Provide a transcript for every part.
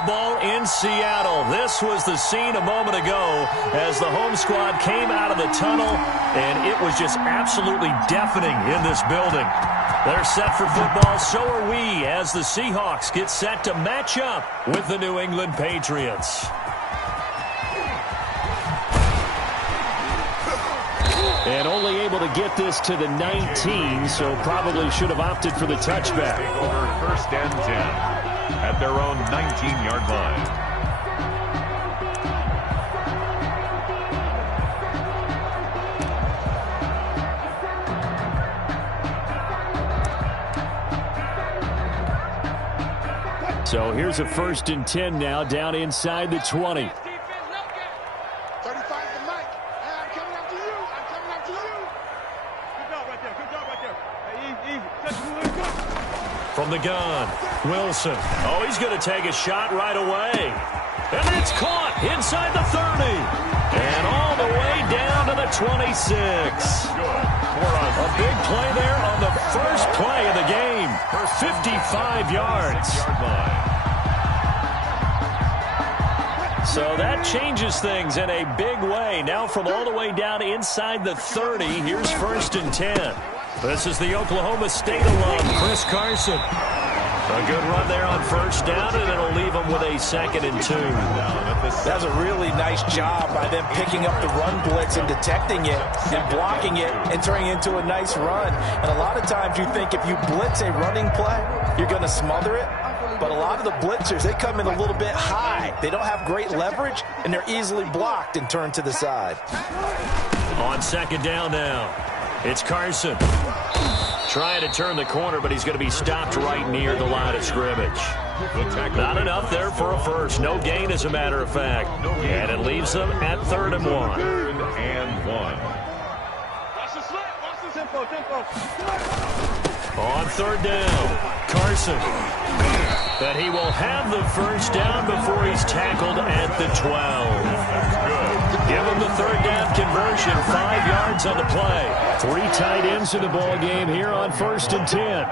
football in Seattle. This was the scene a moment ago as the home squad came out of the tunnel, and it was just absolutely deafening in this building. They're set for football, so are we, as the Seahawks get set to match up with the New England Patriots. And only able to get this to the 19, so probably should have opted for the touchback. Over first and 10 at their own 19-yard line. So here's a 1st and 10 now, down inside the 20. From the gun, Wilson. Oh, he's going to take a shot right away. And it's caught inside the 30. And all the way down to the 26. A big play there on the first play of the game for 55 yards. So that changes things in a big way. Now from all the way down inside the 30, here's 1st and 10. This is the Oklahoma State alum, Chris Carson. A good run there on 1st down, and it'll leave them with a 2nd and 2. That's a really nice job by them picking up the run blitz and detecting it and blocking it and turning it into a nice run. And a lot of times you think if you blitz a running play, you're going to smother it. But a lot of the blitzers, they come in a little bit high. They don't have great leverage, and they're easily blocked and turned to the side. On 2nd down now, it's Carson. Trying to turn the corner, but he's going to be stopped right near the line of scrimmage. Not enough there for a first. No gain, as a matter of fact. And it leaves them at 3rd and 1. 3rd and 1. On 3rd down, Carson. But he will have the 1st down before he's tackled at the 12. Give him the 3rd down conversion, 5 yards on the play. 3 tight ends in the ball game here on 1st and 10.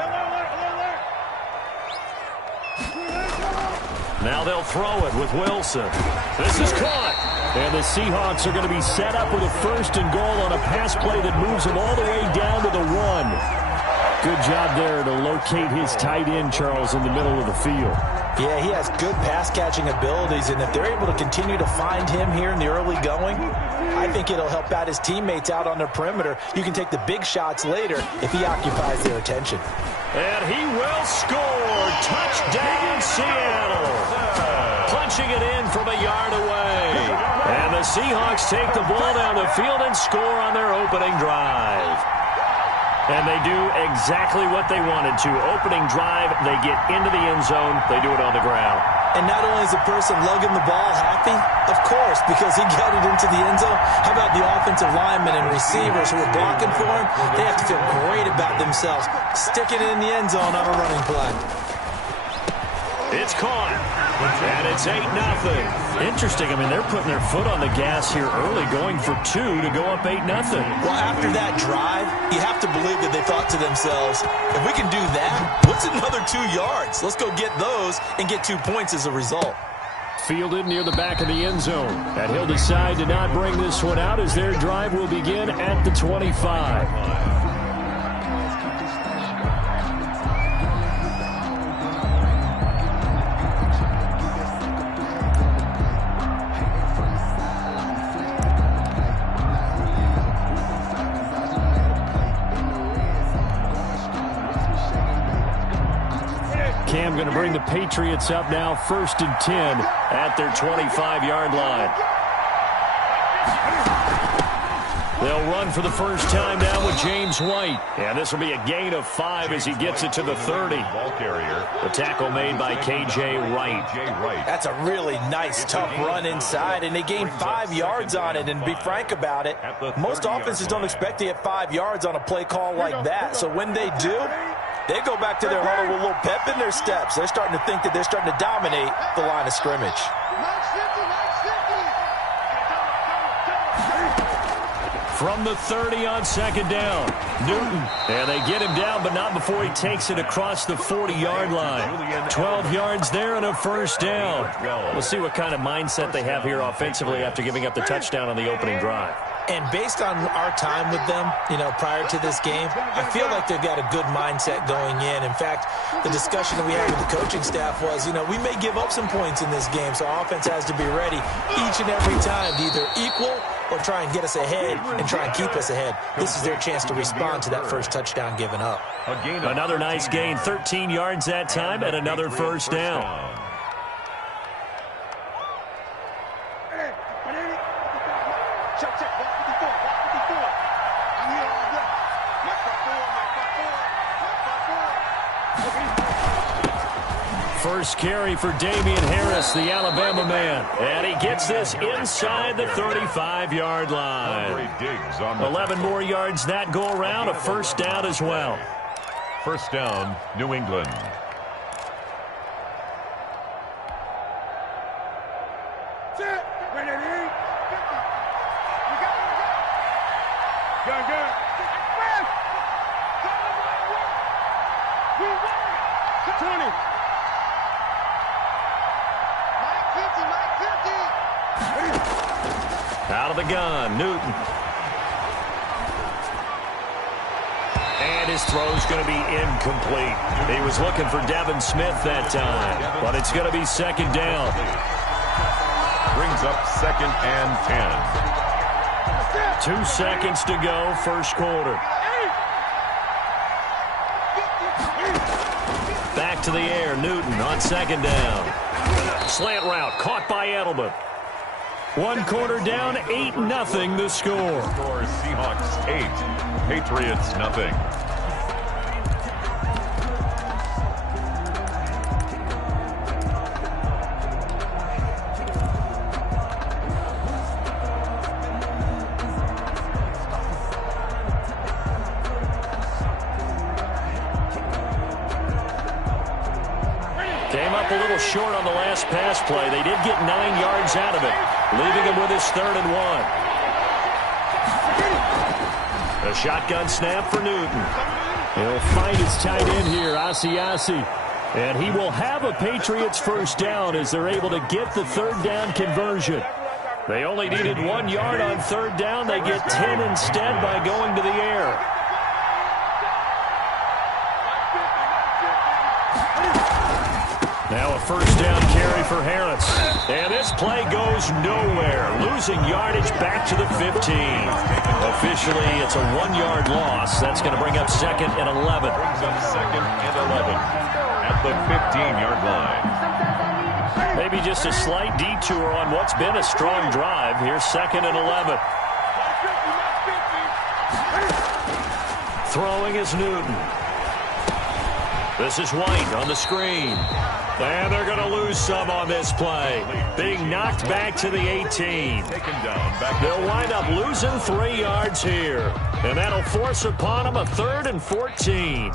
Now they'll throw it with Wilson. This is caught. And the Seahawks are going to be set up with a 1st and goal on a pass play that moves them all the way down to the 1. Good job there to locate his tight end, Charles, in the middle of the field. Yeah, he has good pass-catching abilities, and if they're able to continue to find him here in the early going, I think it'll help out his teammates out on their perimeter. You can take the big shots later if he occupies their attention. And he will score. Touchdown, Seattle. Punching it in from a yard away. And the Seahawks take the ball down the field and score on their opening drive. And they do exactly what they wanted to. Opening drive, they get into the end zone. They do it on the ground. And not only is the person lugging the ball happy, of course, because he got it into the end zone. How about the offensive linemen and receivers who are blocking for him? They have to feel great about themselves. Sticking it in the end zone on a running play. It's caught. And it's 8-0. Interesting. I mean, they're putting their foot on the gas here early, going for 2 to go up 8-0. Well, after that drive, you have to believe that they thought to themselves, if we can do that, what's another 2 yards? Let's go get those and get 2 points as a result. Fielded near the back of the end zone. And he'll decide to not bring this one out as their drive will begin at the 25. Cam going to bring the Patriots up now, 1st and 10 at their 25-yard line. They'll run for the first time now with James White. And this will be a gain of 5 as he gets it to the 30. Ball carrier. The tackle made by K.J. Wright. That's a really nice, tough run inside, and they gained 5 yards on it. And to be frank about it, most offenses don't expect to get 5 yards on a play call like that. So when they do, they go back to their huddle with a little pep in their steps. They're starting to think that they're starting to dominate the line of scrimmage. from the 30 on second down. Newton. And they get him down, but not before he takes it across the 40-yard line. 12 yards there and a first down. We'll see what kind of mindset they have here offensively after giving up the touchdown on the opening drive. And based on our time with them, prior to this game, I feel like they've got a good mindset going in. In fact, the discussion that we had with the coaching staff was, we may give up some points in this game, so our offense has to be ready each and every time to either equal or try and get us ahead and try and keep us ahead. This is their chance to respond to that first touchdown given up. Another nice gain, 13 yards that time, and another first down. First carry for Damian Harris, the Alabama man. And he gets this inside the 35-yard line. 11 more yards that go around, a first down as well. First down, New England. Out of the gun, Newton. And his throw's going to be incomplete. He was looking for Devin Smith that time, but it's going to be second down. Brings up second and 10. 2 seconds to go, first quarter. Back to the air, Newton on second down. Slant route, caught by Edelman. One quarter down, 8-0 the score. Seahawks 8, Patriots nothing. Came up a little short on the last pass play. They did get 9 yards out of it, leaving him with his 3rd and 1. A shotgun snap for Newton. He'll find his tight end here, Asiasi. And he will have a Patriots first down as they're able to get the 3rd down conversion. They only needed 1 yard on 3rd down. They get 10 instead by going to the air. Now a first down carry for Harris. And this play goes nowhere. Losing yardage back to the 15. Officially, it's a 1-yard loss. That's going to bring up second and 11. Brings up second and 11 at the 15-yard line. Maybe just a slight detour on what's been a strong drive. Here's second and 11. Throwing is Newton. This is White on the screen. And they're going to lose some on this play. Being knocked back to the 18. They'll wind up losing 3 yards here. And that'll force upon them a 3rd and 14.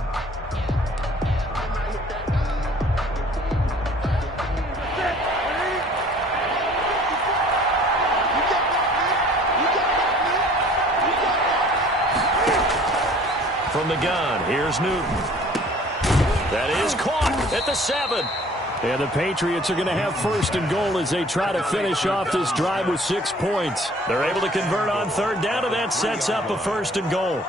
From the gun, here's Newton. That is caught at the 7. And the Patriots are going to have 1st and goal as they try to finish off this drive with 6 points. They're able to convert on 3rd down, and that sets up a 1st and goal.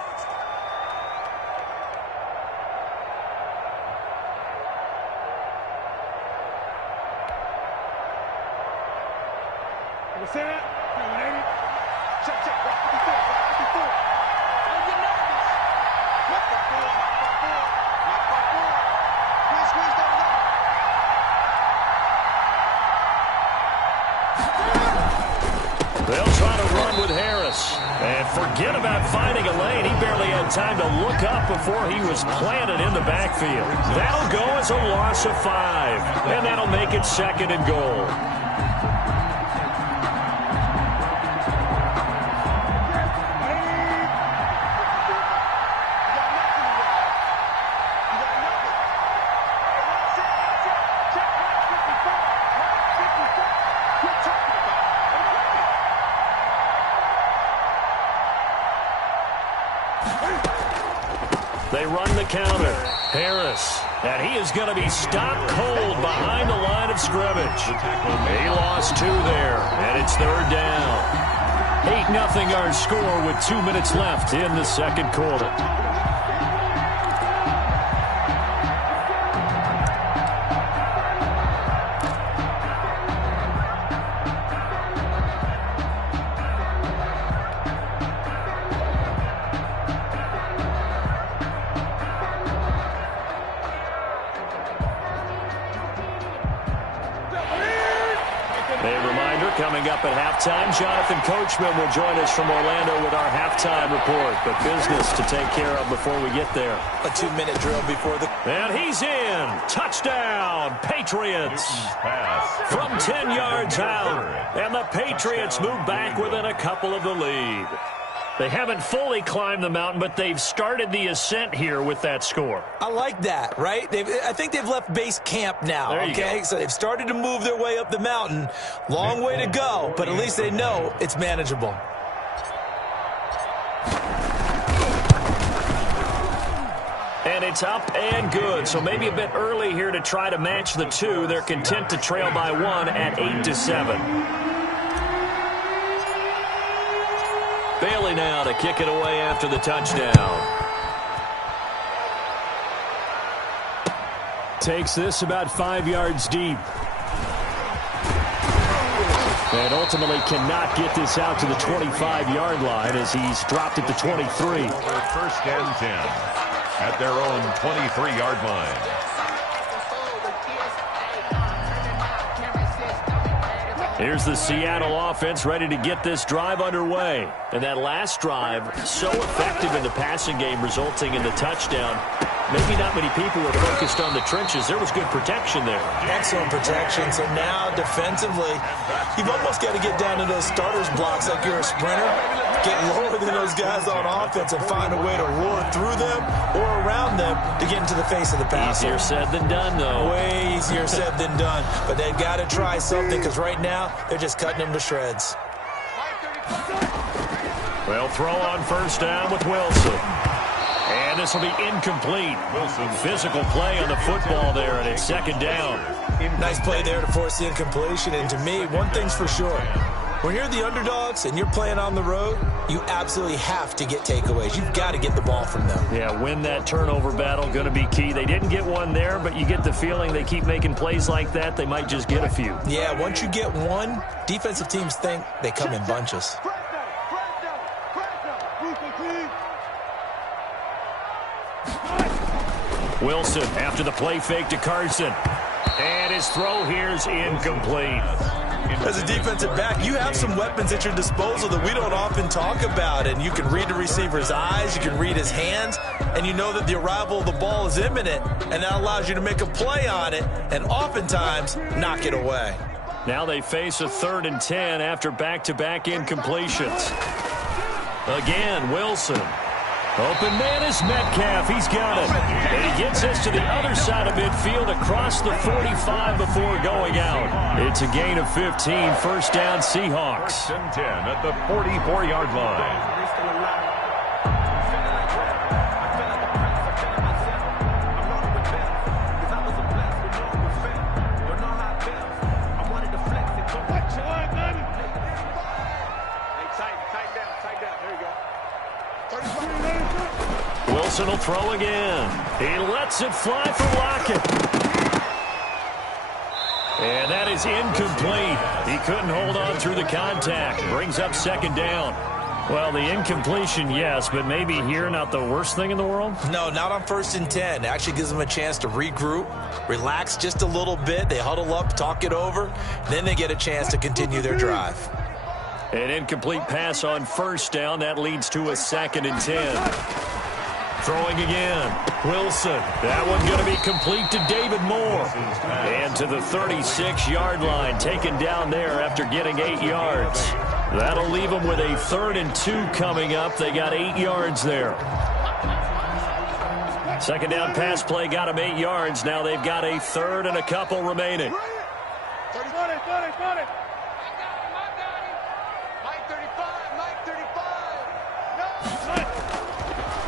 They'll try to run with Harris. And forget about finding a lane. He barely had time to look up before he was planted in the backfield. That'll go as a loss of 5. And that'll make it 2nd and goal. They run the counter. Harris. And he is going to be stopped cold behind the line of scrimmage. He lost 2 there, and it's 3rd down. 8-0 our score with 2 minutes left in the second quarter. Coming up at halftime, Jonathan Coachman will join us from Orlando with our halftime report. But business to take care of before we get there. A 2-minute drill before the... And he's in. Touchdown, Patriots. From 10 yards out. And the Patriots move back within a couple of the lead. They haven't fully climbed the mountain, but they've started the ascent here with that score. I like that, right? I think they've left base camp now, okay? So they've started to move their way up the mountain. Long way to go, but at least they know it's manageable. And it's up and good, so maybe a bit early here to try to match the 2. They're content to trail by 1 at 8-7. Bailey now to kick it away after the touchdown. Takes this about 5 yards deep. And ultimately cannot get this out to the 25-yard line as he's dropped it to 23. 1st and 10 at their own 23-yard line. Here's the Seattle offense ready to get this drive underway. And that last drive, so effective in the passing game, resulting in the touchdown. Maybe not many people were focused on the trenches. There was good protection there. Excellent protection. So now, defensively, you've almost got to get down to those starters blocks like you're a sprinter. Get lower than those guys on offense and find a way to roar through them or around them to get into the face of the passer. Easier said than done, though. Way easier said than done. But they've got to try something because right now they're just cutting them to shreds. Well, throw on 1st down with Wilson. And this will be incomplete. Wilson. Physical play on the football there, and it's 2nd down. Nice play there to force the incompletion. And to me, one thing's for sure. When you're the underdogs and you're playing on the road, you absolutely have to get takeaways. You've got to get the ball from them. Yeah, win that turnover battle, going to be key. They didn't get one there, but you get the feeling they keep making plays like that, they might just get a few. Yeah, once you get one, defensive teams think they come in bunches. Wilson after the play fake to Carson. And his throw here's incomplete. As a defensive back, you have some weapons at your disposal that we don't often talk about. And you can read the receiver's eyes, you can read his hands, and you know that the arrival of the ball is imminent. And that allows you to make a play on it and oftentimes knock it away. Now they face a 3rd and 10 after back-to-back incompletions. Again, Wilson. Open man is Metcalf. He's got it. And he gets us to the other side of midfield across the 45 before going out. It's a gain of 15. 1st down, Seahawks. 1st and 10 at the 44-yard line. Wilson will throw again. He lets it fly for Lockett. And that is incomplete. He couldn't hold on through the contact. Brings up 2nd down. Well, the incompletion, yes, but maybe here not the worst thing in the world? No, not on 1st and 10. It actually gives them a chance to regroup, relax just a little bit. They huddle up, talk it over, then they get a chance to continue their drive. An incomplete pass on 1st down. That leads to a 2nd and 10. Throwing again. Wilson. That one going to be complete to David Moore. And to the 36-yard line. Taken down there after getting 8 yards. That'll leave them with a 3rd and 2 coming up. They got 8 yards there. 2nd down pass play got them 8 yards. Now they've got a 3rd and a couple remaining.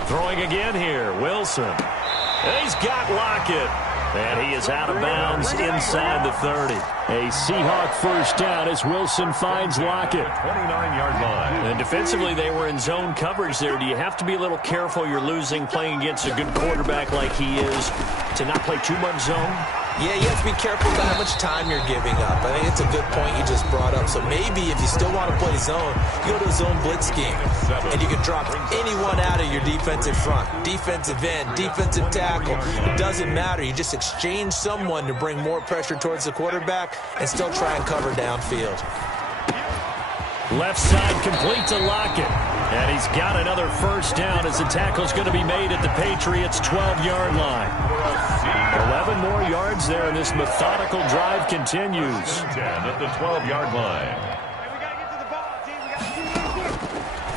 Throwing again here, Wilson. He's got Lockett. And he is out of bounds inside the 30. A Seahawk first down as Wilson finds Lockett. 29-yard line. And defensively, they were in zone coverage there. Do you have to be a little careful? You're losing playing against a good quarterback like he is to not play too much zone? Yeah, you have to be careful about how much time you're giving up. I think it's a good point you just brought up. So maybe if you still want to play zone, you go to a zone blitz scheme. And you can drop anyone out of your defensive front. Defensive end, defensive tackle. It doesn't matter. You just exchange someone to bring more pressure towards the quarterback and still try and cover downfield. Left side complete to Lockett. And he's got another first down as the tackle's going to be made at the Patriots' 12-yard line. 11 more yards there, and this methodical drive continues. 10 at the 12-yard line.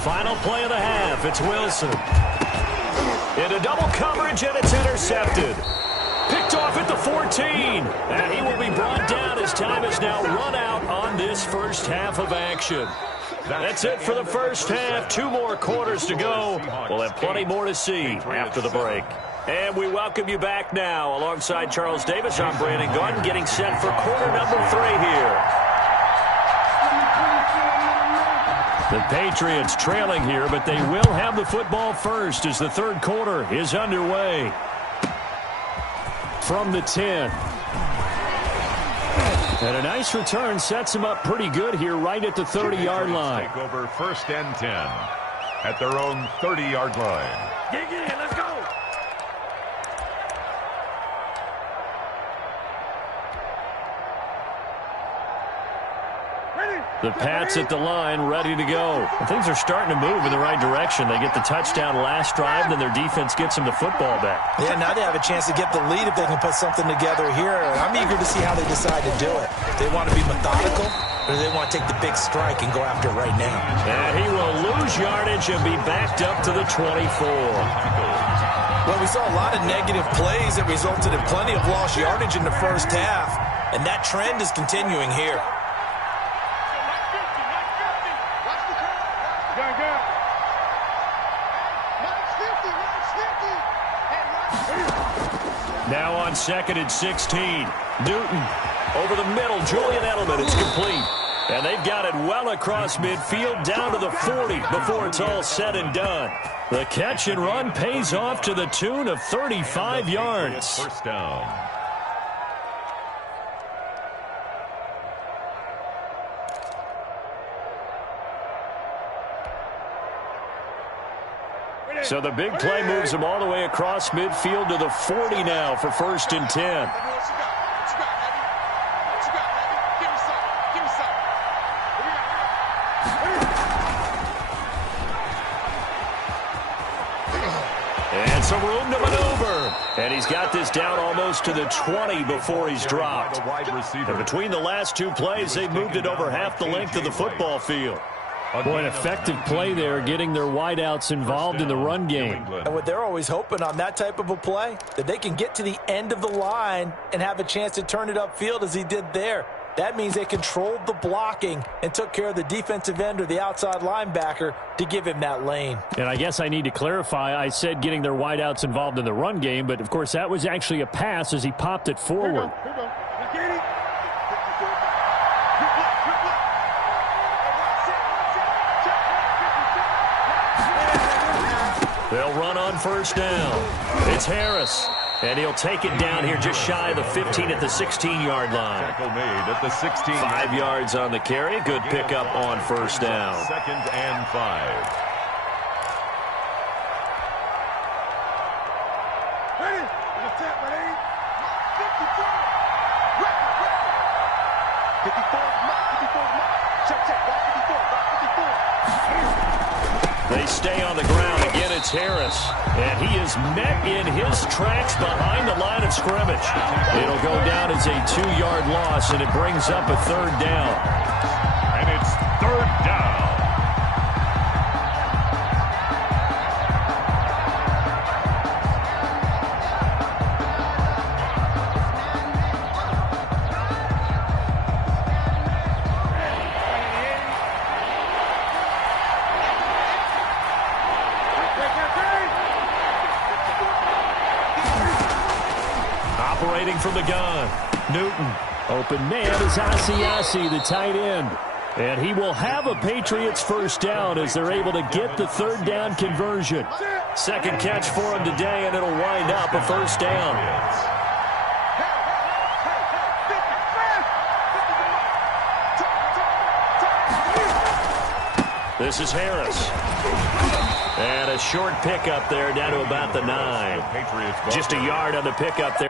Final play of the half. It's Wilson. Into double coverage, and it's intercepted. Picked off at the 14. And he will be brought down as time is now run out on this first half of action. That's it for the first half. 2 more quarters to go. We'll have plenty more to see after the break. And we welcome you back now. Alongside Charles Davis, I'm Brandon Gordon, getting set for quarter number 3 here. The Patriots trailing here, but they will have the football first as the third quarter is underway. From the 10. And a nice return sets them up pretty good here right at the 30-yard line. Take over first and 10 at their own 30-yard line. Dig in, let's go. The Pats at the line, ready to go. And things are starting to move in the right direction. They get the touchdown last drive, then their defense gets them the football back. Yeah, now they have a chance to get the lead if they can put something together here. I'm eager to see how they decide to do it. They want to be methodical, or they want to take the big strike and go after it right now. And he will lose yardage and be backed up to the 24. Well, we saw a lot of negative plays that resulted in plenty of lost yardage in the first half, and that trend is continuing here. Now on second and 16. Newton over the middle. Julian Edelman. It's complete. And they've got it well across midfield down to the 40 before it's all said and done. The catch and run pays off to the tune of 35 yards. First down. So the big play moves them all the way across midfield to the 40 now for first and 10. And some room to maneuver. And he's got this down almost to the 20 before he's dropped. And between the last 2 plays, they've moved it over half the length of the football field. Boy, an effective play there, getting their wideouts involved in the run game. And what they're always hoping on that type of a play, that they can get to the end of the line and have a chance to turn it upfield as he did there. That means they controlled the blocking and took care of the defensive end or the outside linebacker to give him that lane. And I guess I need to clarify, I said getting their wideouts involved in the run game, but of course that was actually a pass as he popped it forward. They'll run on first down. It's Harris. And he'll take it down here just shy of the 15 at the 16-yard line. Tackle made at the 16. 5 yards on the carry. Good pickup on first down. Second and 5. Ready? Attack, ready? 54. They stay on the ground. Again, it's Harris. And he is met in his tracks behind the line of scrimmage. It'll go down as a 2-yard loss, and it brings up a third down. And it's third down. from the gun. Newton. Open man is Asiasi, the tight end. And he will have a Patriots first down as they're able to get the third down conversion. Second catch for him today, and it'll wind up a first down. This is Harris. And a short pickup there down to about the 9. Just a yard on the pickup there.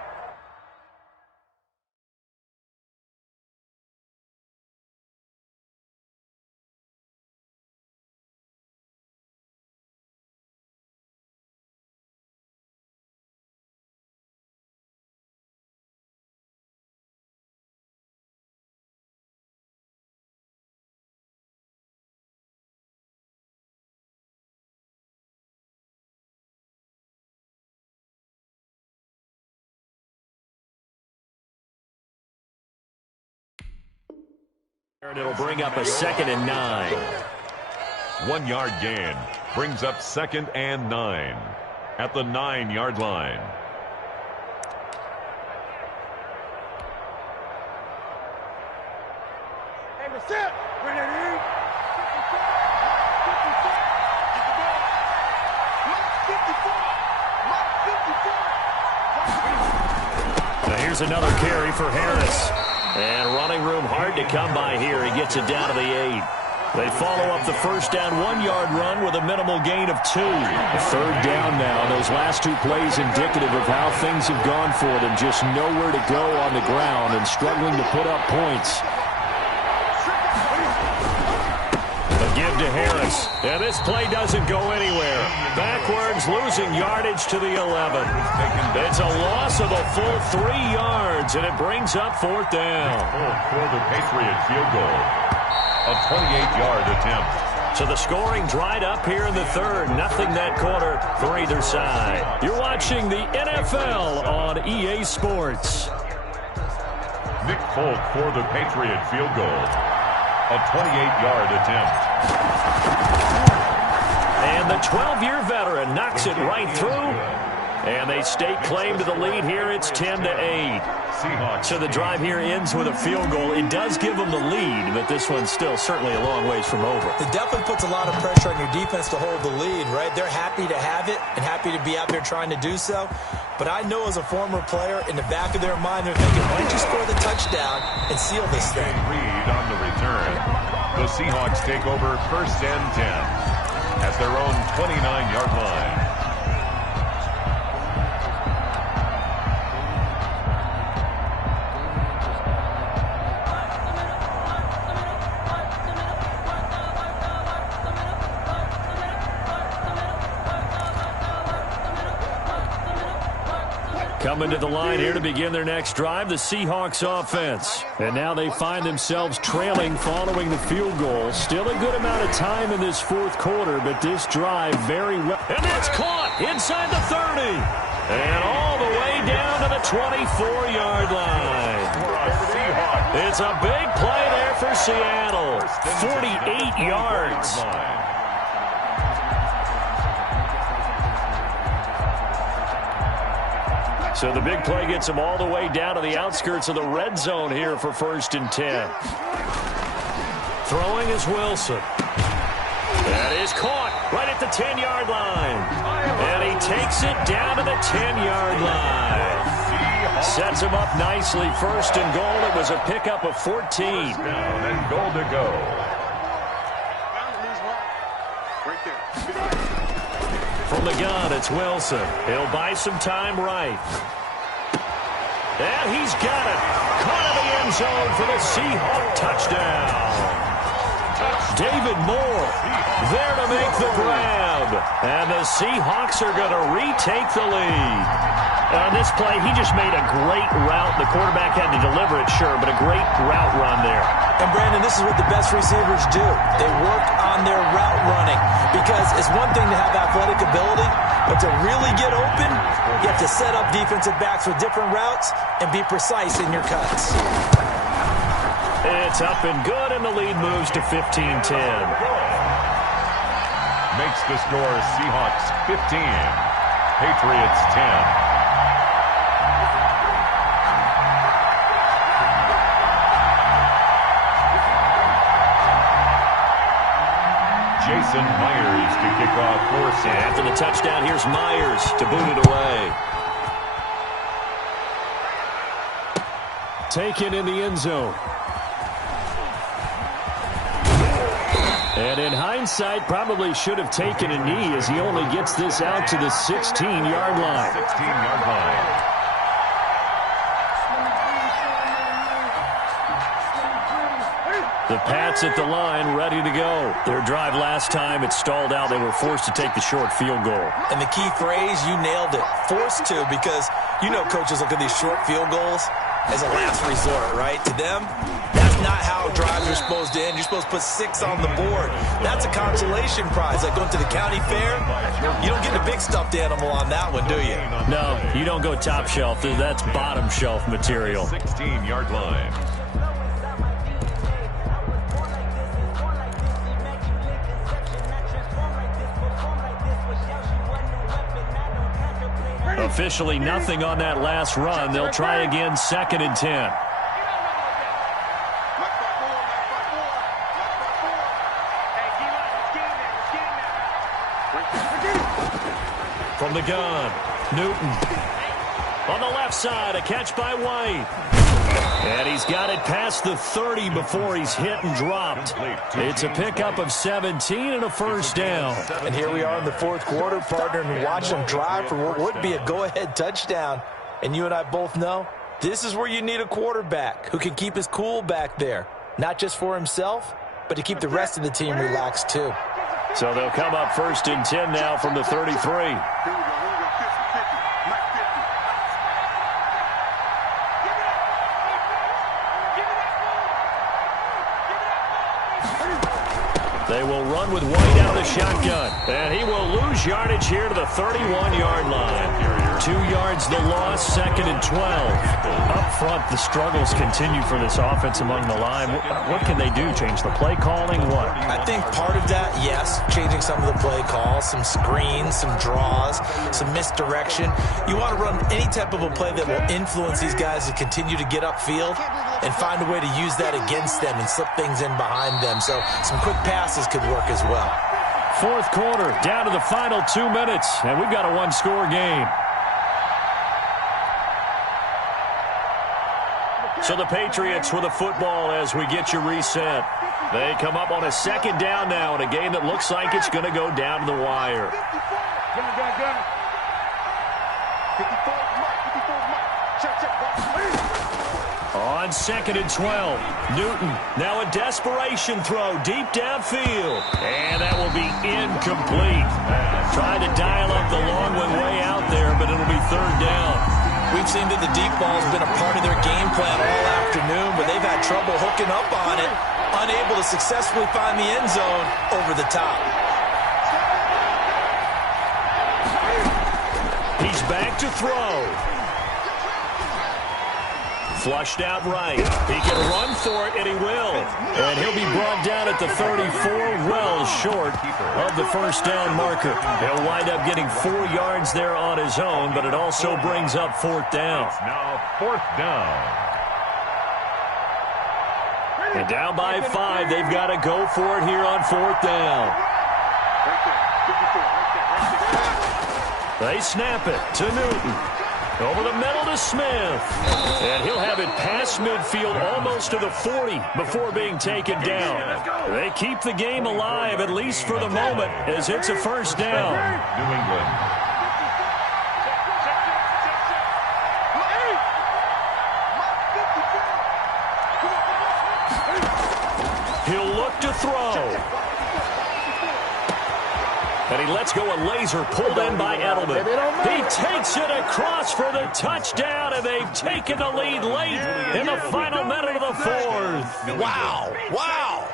And it'll bring up a 2nd and 9. 1 yard gain brings up 2nd and 9 at the 9-yard line. Hey, what's up? Ready to eat? Now here's another carry for Harris. And running room hard to come by here. He gets it down to the 8. They follow up the first down 1-yard run with a minimal gain of 2. A third down now. Those last 2 plays indicative of how things have gone for them. Just nowhere to go on the ground and struggling to put up points. A give to Harris. And this play doesn't go anywhere. Backwards, losing yardage to the 11. It's a loss of a full 3 yards, and it brings up 4th down. For the Patriot field goal. A 28-yard attempt. So the scoring dried up here in the third. Nothing that quarter for either side. You're watching the NFL on EA Sports. Nick Folk for the Patriot field goal. A 28-yard attempt. And the 12-year veteran knocks it right through. And they stake claim to the lead here. It's 10-8. So the drive here ends with a field goal. It does give them the lead, but this one's still certainly a long ways from over. It definitely puts a lot of pressure on your defense to hold the lead, right? They're happy to have it and happy to be out there trying to do so. But I know as a former player, in the back of their mind, they're thinking, why don't you score the touchdown and seal this thing? Reed on the return. The Seahawks take over 1st and 10 at their own 29-yard line. Coming to the line here to begin their next drive, the Seahawks offense. And now they find themselves trailing following the field goal. Still a good amount of time in this 4th quarter, but this drive very well. And that's caught inside the 30. And all the way down to the 24-yard line. It's a big play there for Seattle. 48 yards. So the big play gets them all the way down to the outskirts of the red zone here for 1st and 10. Throwing is Wilson. That is caught right at the 10-yard line. And he takes it down to the 10-yard line. Sets him up nicely. 1st and goal. It was a pickup of 14. Down and goal to go. From the gun, it's Wilson. He'll buy some time right. And he's got it. Caught in the end zone for the Seahawk touchdown. David Moore there to make the grab. And the Seahawks are going to retake the lead. On this play, he just made a great route. The quarterback had to deliver it, sure, but a great route run there. And, Brandon, this is what the best receivers do. They work on their route running because it's one thing to have athletic ability, but to really get open, you have to set up defensive backs with different routes and be precise in your cuts. It's up and good, and the lead moves to 15-10. Makes the score Seahawks 15, Patriots 10. Jason Myers to kick off for Seattle. After the touchdown, here's Myers to boot it away. Taken in the end zone. And in hindsight, probably should have taken a knee as he only gets this out to the 16-yard line. 16-yard line. The Pats at the line, ready to go. Their drive last time, it stalled out. They were forced to take the short field goal. And the key phrase, you nailed it, forced to, because you know coaches look at these short field goals as a last resort, right? To them, that's not how drives are supposed to end. You're supposed to put 6 on the board. That's a consolation prize. Like going to the county fair, you don't get a big stuffed animal on that one, do you? No, you don't go top shelf. That's bottom shelf material. 16-yard line. Officially nothing on that last run. They'll try again, 2nd and 10. From the gun, Newton. On the left side, a catch by White. And he's got it past the 30 before he's hit and dropped. It's a pickup of 17 and a first down. And here we are in the 4th quarter, partner, and watch them drive for what would be a go-ahead touchdown. And you and I both know this is where you need a quarterback who can keep his cool back there. Not just for himself, but to keep the rest of the team relaxed too. So they'll come up 1st and 10 now from the 33. They will run with White out of the shotgun. And he will lose yardage here to the 31-yard line. 2 yards the loss, 2nd and 12. Up front, the struggles continue for this offense among the line. What can they do? Change the play calling? What? I think part of that, yes, changing some of the play calls, some screens, some draws, some misdirection. You want to run any type of a play that will influence these guys to continue to get upfield and find a way to use that against them and slip things in behind them. So some quick passes could work as well. 4th quarter, down to the final 2 minutes, and we've got a 1-score game. So the Patriots with the football as we get you reset. They come up on a 2nd down now in a game that looks like it's going to go down to the wire. On 2nd and 12, Newton, now a desperation throw deep downfield. And that will be incomplete. Trying to dial up the long one way out there, but it'll be 3rd down. We've seen that the deep ball has been a part of their game plan all afternoon, but they've had trouble hooking up on it, unable to successfully find the end zone over the top. He's back to throw. Flushed out right. He can run for it, and he will. And he'll be brought down at the 34, well short of the 1st down marker. He'll wind up getting 4 yards there on his own, but it also brings up 4th down. Now 4th down. And down by 5, they've got to go for it here on 4th down. They snap it to Newton. Over the middle to Smith. And he'll have it past midfield almost to the 40 before being taken down. They keep the game alive, at least for the moment, as it's a 1st down. New England. He'll look to throw. And he lets go a laser pulled in by Edelman. He takes it across for the touchdown, and they've taken the lead late in the final minute of the 4th. Wow. Wow.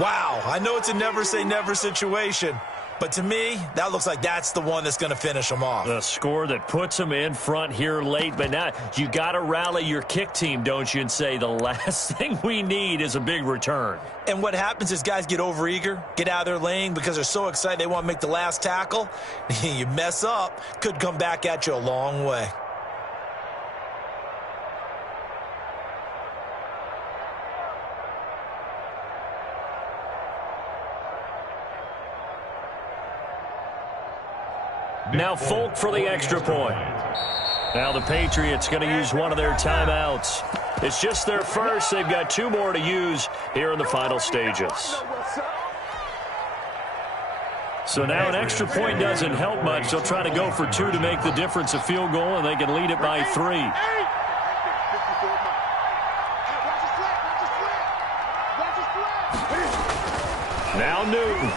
Wow. I know it's a never say never situation, but to me, that looks like that's the one that's going to finish them off. The score that puts them in front here late, but now you got to rally your kick team, don't you, and say the last thing we need is a big return. And what happens is guys get overeager, get out of their lane because they're so excited they want to make the last tackle. You mess up, could come back at you a long way. Now Folk for the extra point. Now the Patriots going to use one of their timeouts. It's just their first. They've got 2 more to use here in the final stages. So now an extra point doesn't help much. They'll try to go for 2 to make the difference a field goal, and they can lead it by 3. Now Newton.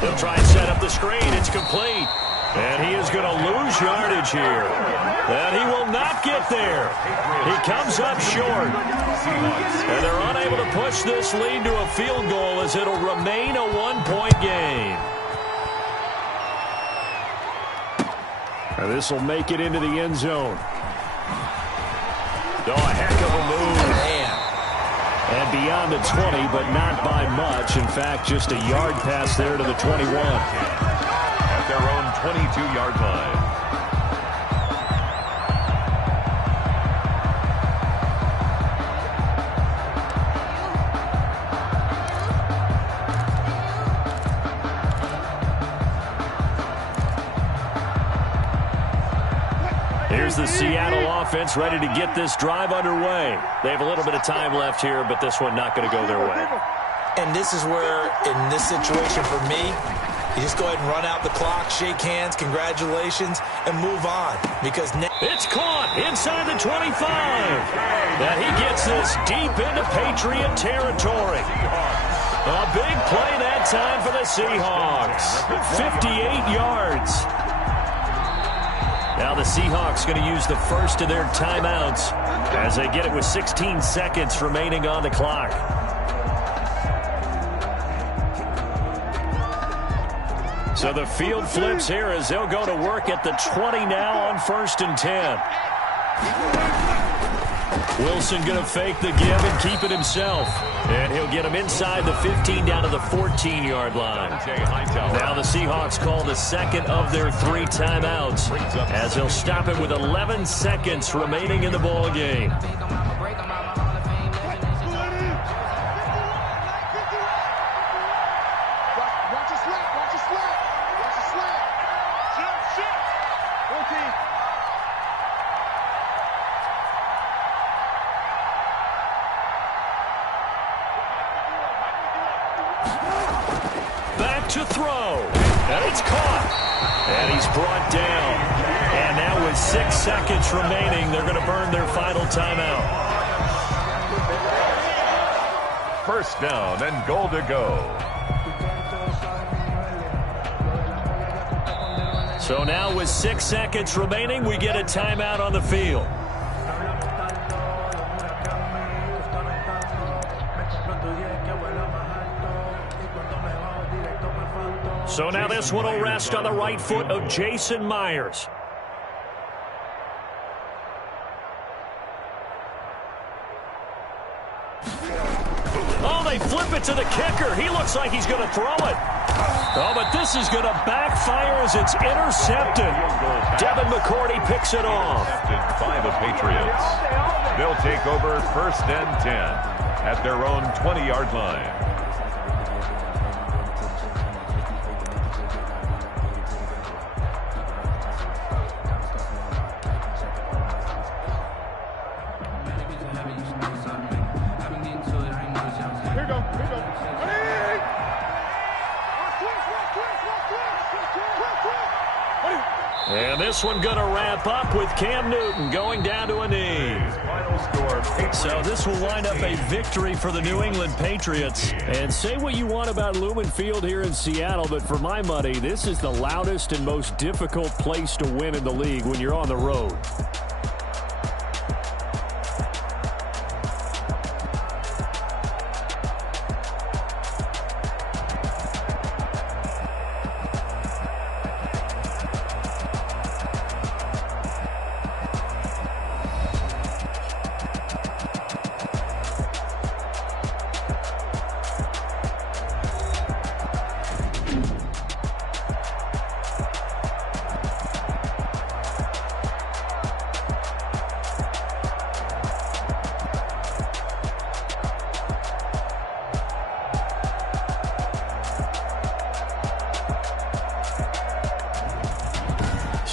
They'll try and set up the screen. It's complete. And he is going to lose yardage here. And he will not get there. He comes up short. And they're unable to push this lead to a field goal as it'll remain a 1-point game. And this will make it into the end zone. Oh, a heck of a move. And beyond the 20, but not by much. In fact, just a yard pass there to the 21. At their own 22-yard line. Here's the Seattle offense ready to get this drive underway. They have a little bit of time left here, but this one not going to go their way. And this is where, in this situation for me, you just go ahead and run out the clock, shake hands, congratulations, and move on. Because it's caught inside the 25. And he gets this deep into Patriot territory. A big play that time for the Seahawks. 58 yards. Now the Seahawks going to use the first of their timeouts as they get it with 16 seconds remaining on the clock. So the field flips here as they'll go to work at the 20 now on 1st and 10. Wilson going to fake the give and keep it himself. And he'll get him inside the 15 down to the 14-yard line. Now the Seahawks call the second of their 3 timeouts as they'll stop it with 11 seconds remaining in the ball game. To throw, and it's caught, and he's brought down. And now with 6 seconds remaining, they're going to burn their final timeout. First down and goal to go. So now with 6 seconds remaining, we get a timeout on the field. So now this one will rest on the right foot of Jason Myers. Oh, they flip it to the kicker. He looks like he's going to throw it. Oh, but this is going to backfire as it's intercepted. Devin McCourty picks it off. By the Patriots. They'll take over 1st and 10 at their own 20-yard line. And this one going to wrap up with Cam Newton going down to a knee. So this will wind up a victory for the New England Patriots. And say what you want about Lumen Field here in Seattle, but for my money, this is the loudest and most difficult place to win in the league when you're on the road.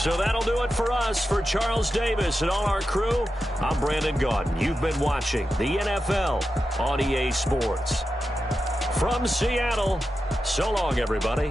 So that'll do it for us. For Charles Davis and all our crew, I'm Brandon Gaudin. You've been watching the NFL on EA Sports. From Seattle, so long, everybody.